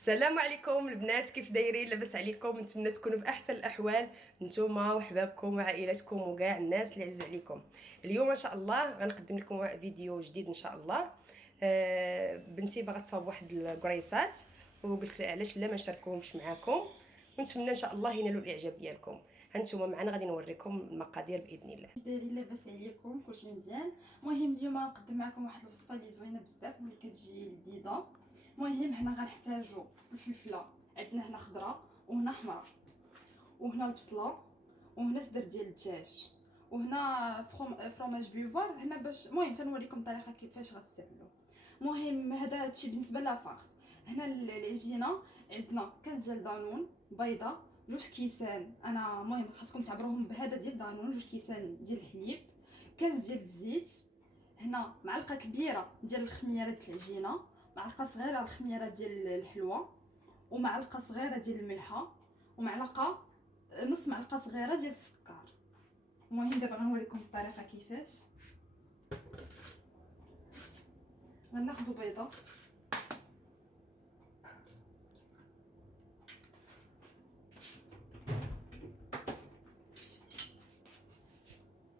السلام عليكم البنات، كيف دايرين؟ لاباس عليكم؟ نتمنى تكونوا في احسن الاحوال نتوما وحبابكم وعائلتكم وكاع الناس اللي عز عليكم. اليوم ان شاء الله غنقدم لكم فيديو جديد ان شاء الله. بنتي باغا تصاوب واحد الكريسات وقلت علاش لا ما نشاركوهمش معاكم، ونتمنى ان شاء الله ينالوا الاعجاب ديالكم. هانتوما معنا غادي نوريكم المقادير باذن الله. دايرين لاباس عليكم؟ كلشي مزيان. المهم اليوم غنقدم معكم واحد الوصفه اللي زوينه بزاف واللي كتجي لذيذه. المهم حنا غنحتاجوا الفلفله، عندنا هنا خضراء وهنا حمراء، وهنا البصله، وهنا صدر ديال الدجاج، وهنا فروماج بيفار هنا باش. المهم تنوريكم الطريقه كيفاش غتستعملوا. المهم هذا هادشي بالنسبه لافارس. هنا العجينه عندنا كاس ديال دانون، بيضه، جوج كيسان. انا المهم خاصكم تعبروهم بهذا ديال دانون، جوج كيسان ديال الحليب، كاس ديال الزيت، هنا معلقه كبيره ديال الخميره ديال العجينه، معلقه صغيره الخميره ديال الحلوه، ومعلقه صغيره ديال الملحه، ومعلقه نص معلقه صغيره ديال السكر. المهم دابا غنوريكم الطريقه كيفاش. غناخذوا بيضه،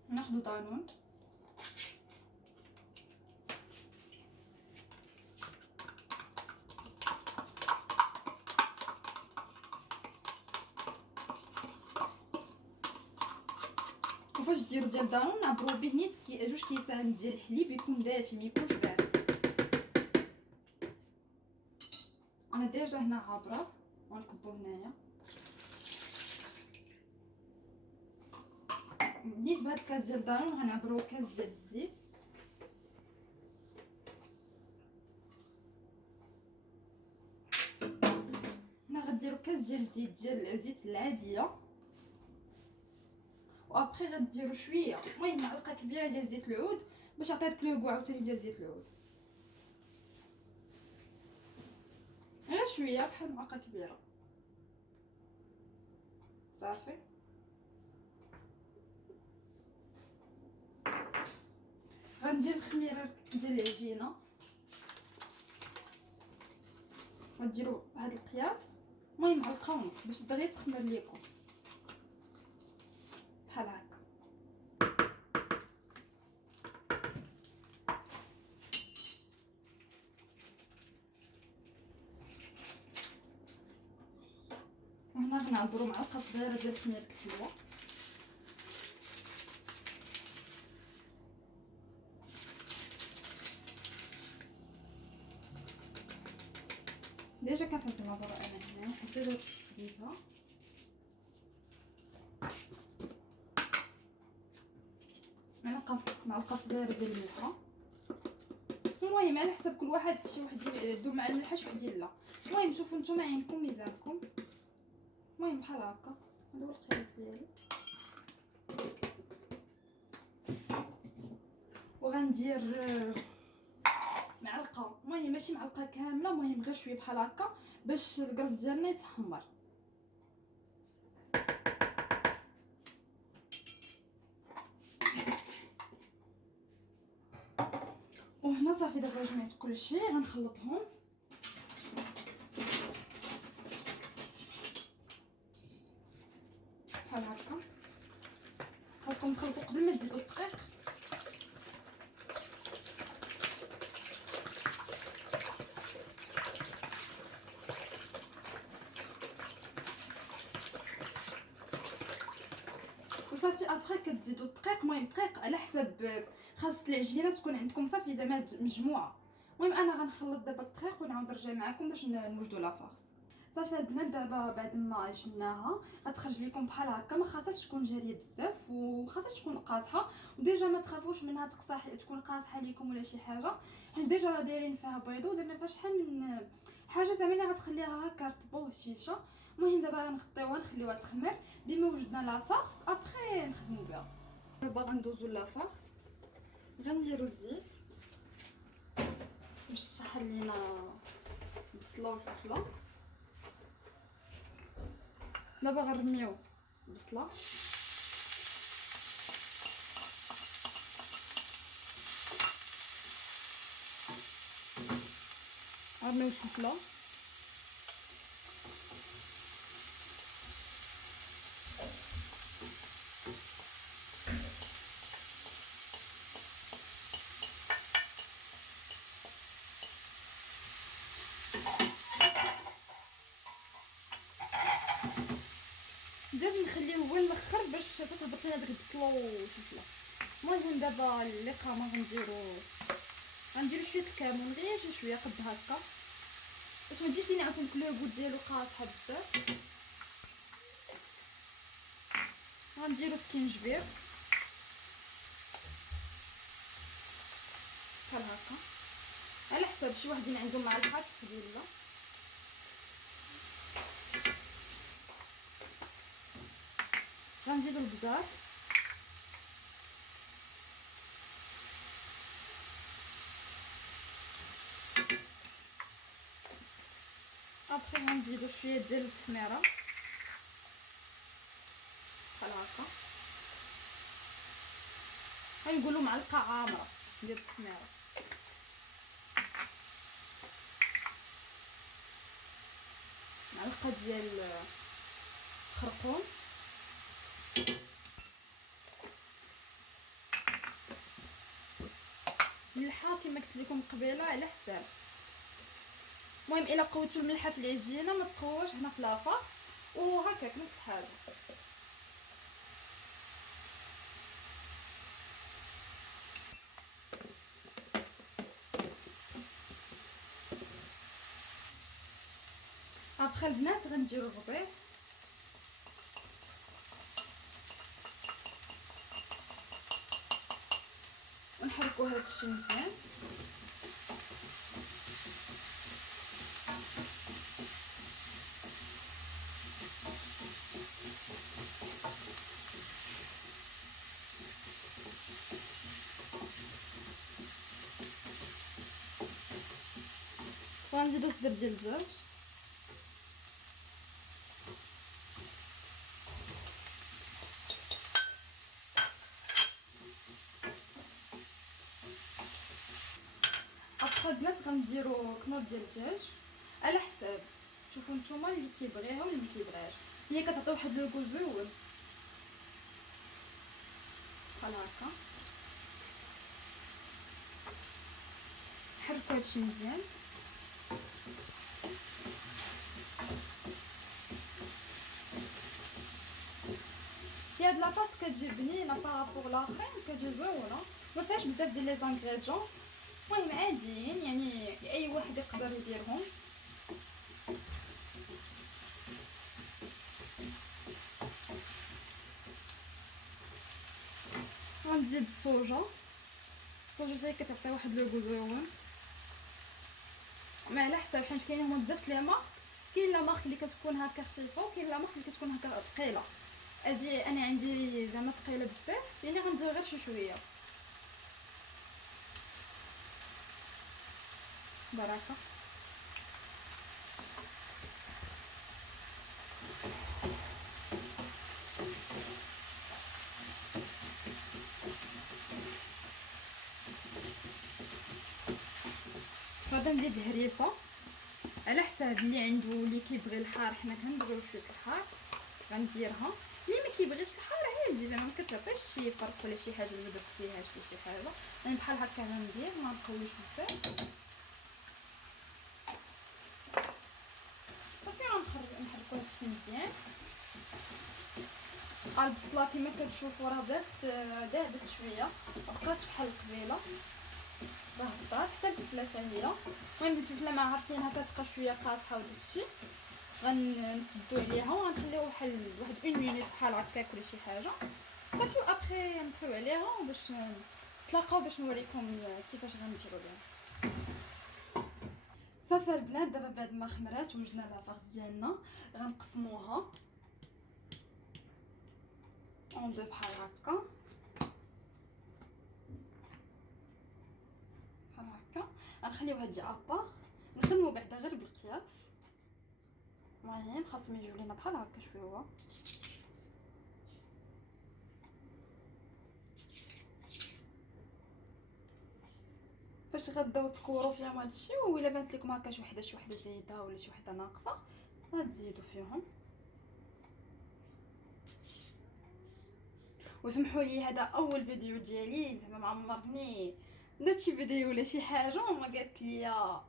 ناخذوا دانون، وفاش ديروا ديال دانون نعبروا به نيت جوج كيسان ديال الحليب، يكون دافي ما يكونش بارد. انا ديجا هنا عابره ونكبو هنايا. بالنسبه لهاد الكاس ديال دانون غنعبروا كاس ديال الزيت، هنا غديروا كاس ديال الزيت ديال الزيت العاديه، وابخي غديروا شويه، المهم معلقه كبيره ديال زيت العود باش يعطي داك لو كوع عاوتاني ديال زيت العود، غير شويه بحال معلقه كبيره صافي. غندير الخميره ديال العجينه، غديروا هاد القياس، المهم معلقه ونص باش دغيا تخمر ليكم بحال هكا. وهنا غنعبروا معلقه صغيره ديال خميره الحلوه، ديجا كانت نعبر انا هنا حيت ديجا خديتها. معلقه صغيره ديال الملحه، المهم على حسب كل واحد، شي واحد يدو مع الملحه شي واحد لا. المهم شوفوا نتوما عينكم ميزانكم. المهم بحال هكا هذا هو القياس ديالي. وغندير معلقه، المهم ماشي معلقه كامله، المهم غير شويه بحال هكا باش الكرز ديالنا يتحمر. وهنا صافي دابا جمعت كلشي غنخلطهم بحال هكا. خاصكم تخلطوا قبل ما تزيدوا الدقيق. وصافي ابخي كتزيدوا الدقيق، المهم الدقيق على حسب، خاص العجينه تكون عندكم صافي زعما مجموعه. المهم انا غنخلط دابا الدقيق ونعاود نرجع معكم باش نوجدوا لافارس. صافي البنات دابا بعد ما عجناها غتخرج لكم بحال هكا، ما خاصهاش تكون جاريه بزاف وخاصها تكون قاصحه، وديجا ما تخافوش منها تقصح تكون قاصحه ليكم ولا شي حاجه، حيت ديجا راه دايرين فيها بيض ودرنا فيها شحال من حاجه زعما اللي غتخليها هكا رطبه وهشيشه. المهم دابا غنغطيوها نخليوها تخمر بما وجدنا لافارس، ابخي نخدموا بها. دابا غندوزو لافارس، غنديرو الزيت باش تشحر لينا البصله والفلفله. دابا غنرميو البصله، غنرميو الفلفله، الدجاج نخليه هو الاخر باش تهبط لنا داك البصله والفلفله. المهم دابا اللقامه غنديرو شويه الكمون، غير شويه قد هكا باش ما تجيش لينا عاوتاني الكلوغ ديالو قاصحه بزاف. غنديرو سكينجبير بحال هكا على حساب شي واحدين عندهم مع الحاج قليل لا. غنزيدو البزار ابخي غنزيدو شويه ديال التحميره بحال هكا، غنقولوا معلقه عامره ديال التحميره. معلقه ديال خرقوم، ملحه كما قلت لكم قبيله على حساب. المهم الا قويتوا الملحه في العجينه ما تقووش هنا في لافا، وهكاك نفس الحاجه. ابخي البنات غنديروا الربيع ونحركوا هذا الشيء مزيان. وغنزيدو صدر ديال الدجاج، ابخي البنات غنديرو كنور ديال الدجاج على حساب، شوفوا نتوما اللي كيبغيها واللي ما كيبغيهاش، هي كتعطي واحد لو غو زوين بحال هكا. نحركو هادشي مزيان. هي هاد لاباس كتجي بنينه بارابور لاخرين، كتجي زوينه ما فيهاش بزاف ديال لي زانغريديون، المهم عاديين يعني اي واحد يقدر يديرهم. غنزيد الصوجه حتى كتعطي واحد لو غو زوين، ما على حساب حيت كاين هما بزاف لي مارك، كاين لا مارك اللي كتكون هكا خفيفه وكاين لا مارك اللي كتكون هكا ثقيله. هادي انا عندي زعما ثقيله بزاف يعني غندير غير شي شويه بركه. غادا نزيد الهريسه على حساب اللي عنده، اللي كيبغي الحار حنا كنديرو شويه الحار غنديرها، اللي ما كيبغيش الحار عادي زعما ما كتعطيش شي فرق ولا شي حاجه اللي ما درتيهاش في شي حاجه. انا بحال هكا غندير ما نقولوش بزاف صافي. نحركو هادشي مزيان. البصله كما كتشوفوا راه دابت شويه، مابقاتش بحال قبيله هبطات، حتى الفلفله حتى هي. المهم الفلفله ما عارفينها كتبقى شويه قاصحه وداكشي، غنسدو عليها وغنخليو واحد 1 مينوت بحال هكاك ولا شي حاجه صافي. وابخي نطفيو عليها باش نتلاقاو باش نوريكم كيفاش غنديرو ليها. صافي البنات دابا بعد ما خمرات وجدنا لافاغ ديالنا غنقسموها اون دو بحال هكا بحال هكا. غنخليو هادي ابار، نخدمو بعدا غير بالقياس. المهم خاصهم يجيو لينا بحال هكا شويه باش غداو تكوروا فيهم هادشي. وإلا بانت لكم هكا شي وحده زايده ولا شي وحده ناقصه غتزيدوا فيهم. وسمحوا لي هذا اول فيديو ديالي، زعما ما عمرني درت شي فيديو ولا شي حاجه وما قالت لي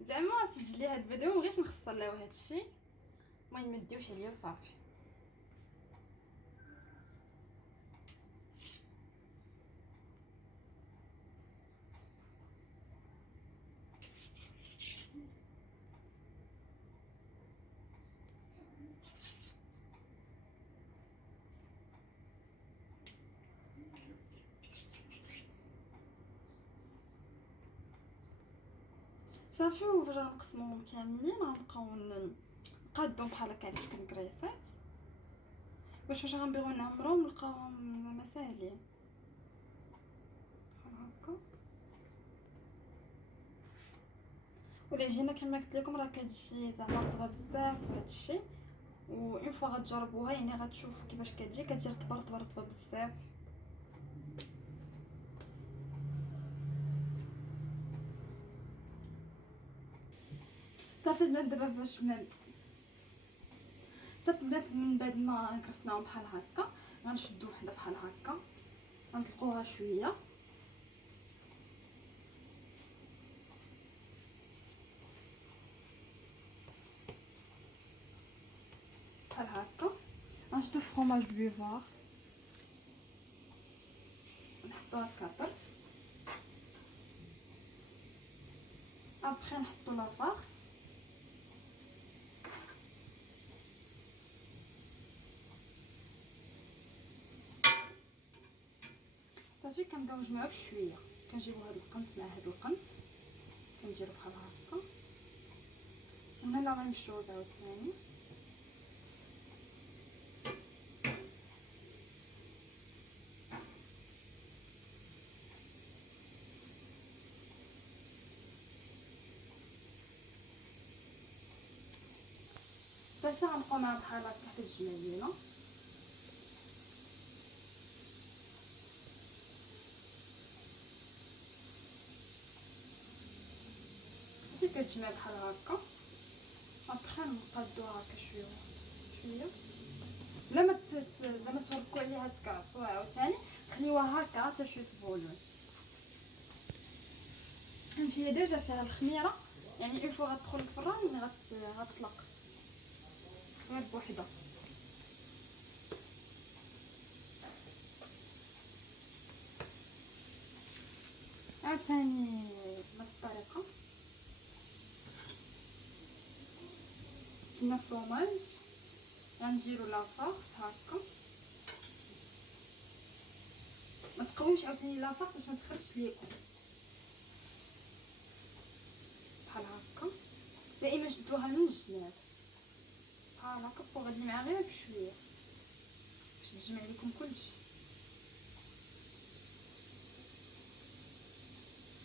زعما سجلي هذا الفيديو وبغيت نخسر ليه هذا الشيء. المهم ما ديوش عليا وصافي. صافي. وفاش غنقسموهم كاملين غنبقاو نقادو بحال هكا على شكل كريسات باش فاش غنبغيو نعمروهم نلقاوهم زعما ساهلين بحال هكا. والعجينه كما قلت لكم راه كتجي زعما رطبه بزاف وهذا الشيء، اون فوا غتجربوها يعني غتشوفوا كيفاش كتجي رطبه رطبه رطبه بزاف. صافي البنات دابا فاش صافي البنات من بعد ما كرسناهم بحال هكا غنشدو وحده بحال هكا غنطلقوها شويه بحال هكا. غنشدو فرomاج بوفار نحطوها كطرف، ابخي نحطو لا فارس صافي. كنبداو نجمعو بشويه، كنجيبو هاد القنت مع هاد القنت كنديرو بحال هكا، وهنا لا ميم شوز عاوتاني. صافي غنبقاو مع بحال هكا حتى تجمع لينا. صافي كتجمع بحال هكا، ابخي نقادوها هكا شويه شويه بلا ما زعما توركو عليها تكعصوها عاوتاني، خليوها هكا حتى شويه فولون. هانتي ديجا فيها الخميره يعني اون فوا غتدخل الفران غتطلق غير بوحدها. عاوتاني بنفس الطريقه كنا فرomاج غنديرو لا فارس هكا، ما تقويوش عاوتاني لا فارس باش ما تخرجش ليكم بحال هكا. دائما شدوها من الجناب بحال هكا وغادي معها غير بشويه باش تجمع لكم كلشي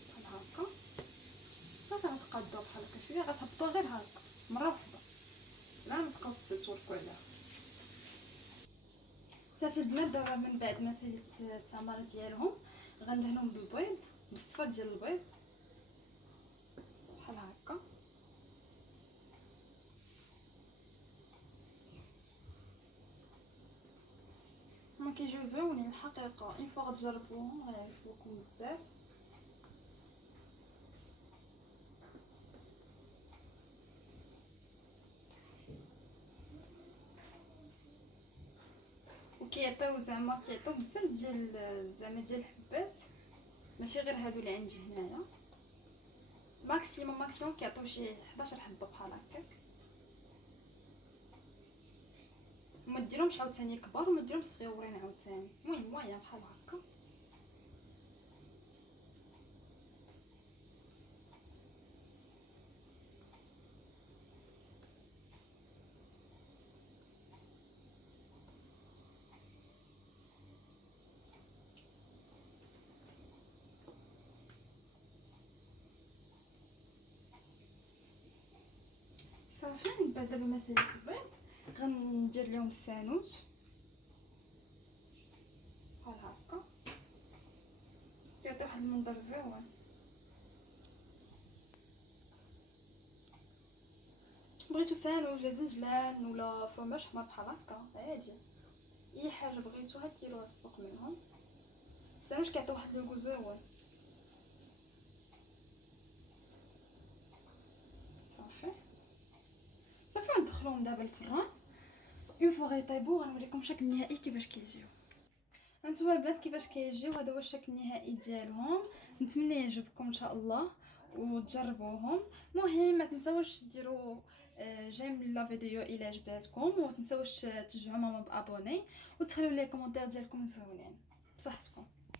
بحال هكا. صافي غتقادوها بحال هكا شويه، غتهبطوها غير هكا مره واحده لا ما تبقاو توركوا عليها. صافي البنات دابا من بعد ما ساليت التمر ديالهم غندهنهم بالبيض بالصفا ديال البيض بحال هكا. هما كيجيو زوينين الحقيقه، اون فوا غتجربوهم غيعجبوكم بزاف. وكيعطيو زعما كيعطيو بزاف ديال زعما ديال الحبات، ماشي غير هادو اللي عندي هنايا، ماكسيموم كيعطيو شي 11 حبه بحال هكاك. وما ديرهمش عاوتاني كبار وما ديرهمش صغيورين عاوتاني، المهم مويه بحال هكا. صافي من بعد دابا ما ساليت البيض غندير لهم السانوت بحال هكا، كيعطي واحد المنظر زوين. بغيتو سانوت ولا زنجلان ولا فرماج حمر بحال هكا عادي، اي حاجه بغيتوها ديروها فوق منهم. السانوت كيعطي واحد لوغو زوين. صافي غندخلوهم دابا الفران، اون فوا غيطيبوا غنوريكم الشكل النهائي كيفاش كيجيو. هانتوما البنات كيفاش كيجيو، هذا هو الشكل النهائي ديالهم. نتمنى يعجبكم ان شاء الله وتجربوهم. المهم ما تنساوش ديروا جيم لا فيديو الى عجباتكم، وما تنساوش تشجعوا ماما بابوني وتخليو لي كومونتير ديالكم زوينين. بصحتكم.